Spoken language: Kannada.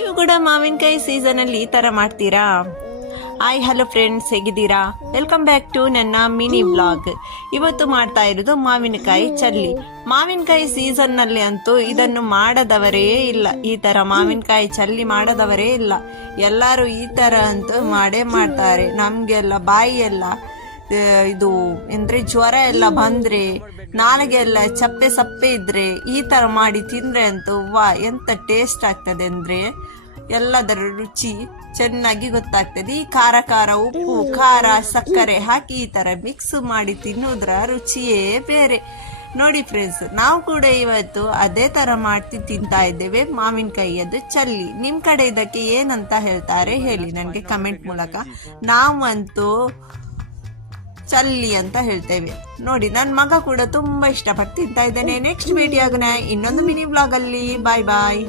ನೀವು ಕೂಡ ಮಾವಿನಕಾಯಿ ಸೀಸನ್ ಅಲ್ಲಿ ಈ ತರ ಮಾಡ್ತೀರಾ? ಹಾಯ್ ಹಲೋ ಫ್ರೆಂಡ್ಸ್, ಹೇಗಿದ್ದೀರಾ? ವೆಲ್ಕಮ್ ಬ್ಯಾಕ್ ಟು ನನ್ನ ಮಿನಿ ಬ್ಲಾಗ್. ಇವತ್ತು ಮಾಡ್ತಾ ಇರೋದು ಮಾವಿನಕಾಯಿ ಚಲ್ಲಿ. ಮಾವಿನಕಾಯಿ ಸೀಸನ್ ನಲ್ಲಿ ಅಂತೂ ಇದನ್ನು ಮಾಡದವರೇ ಇಲ್ಲ. ಈ ತರ ಮಾವಿನಕಾಯಿ ಚಲ್ಲಿ ಮಾಡದವರೇ ಇಲ್ಲ. ಎಲ್ಲರೂ ಈ ತರ ಅಂತೂ ಮಾಡೇ ಮಾಡ್ತಾರೆ. ನಮ್ಗೆಲ್ಲ ಬಾಯಿ ಎಲ್ಲ ಇದು ಅಂದ್ರೆ ಜ್ವರ ಎಲ್ಲ ಬಂದ್ರೆ, ನಾಲಿಗೆ ಎಲ್ಲ ಚಪ್ಪೆ ಸಪ್ಪೆ ಇದ್ರೆ ಈ ತರ ಮಾಡಿ ತಿಂದ್ರೆ ಅಂತೂ ವಾ ಎಂತ ಟೇಸ್ಟ್ ಆಗ್ತದೆ ಅಂದ್ರೆ ಎಲ್ಲದರ ರುಚಿ ಚೆನ್ನಾಗಿ ಗೊತ್ತಾಗ್ತದೆ. ಈ ಖಾರ ಖಾರ, ಉಪ್ಪು, ಖಾರ, ಸಕ್ಕರೆ ಹಾಕಿ ಈ ತರ ಮಿಕ್ಸ್ ಮಾಡಿ ತಿನ್ನೋದ್ರ ರುಚಿಯೇ ಬೇರೆ. ನೋಡಿ ಫ್ರೆಂಡ್ಸ್, ನಾವು ಕೂಡ ಇವತ್ತು ಅದೇ ತರ ಮಾಡ್ತಿ ತಿಂತಾ ಇದ್ದೇವೆ ಮಾವಿನಕಾಯಿಯದ್ದು ಚಲ್ಲಿ. ನಿಮ್ ಕಡೆ ಇದಕ್ಕೆ ಏನಂತ ಹೇಳ್ತಾರೆ ಹೇಳಿ ನನಗೆ ಕಮೆಂಟ್ ಮೂಲಕ. ನಾವಂತೂ ಚಲ್ಲಿ ಅಂತ ಹೇಳ್ತೇವೆ. ನೋಡಿ, ನನ್ನ ಮಗ ಕೂಡ ತುಂಬಾ ಇಷ್ಟಪಟ್ಟು ತಿಂತಾ ಇದ್ದೇನೆ. ನೆಕ್ಸ್ಟ್ ಭೇಟಿ ಆಗೋಣ ಇನ್ನೊಂದು ಮಿನಿ ಬ್ಲಾಗ್ ಅಲ್ಲಿ. ಬಾಯ್ ಬಾಯ್.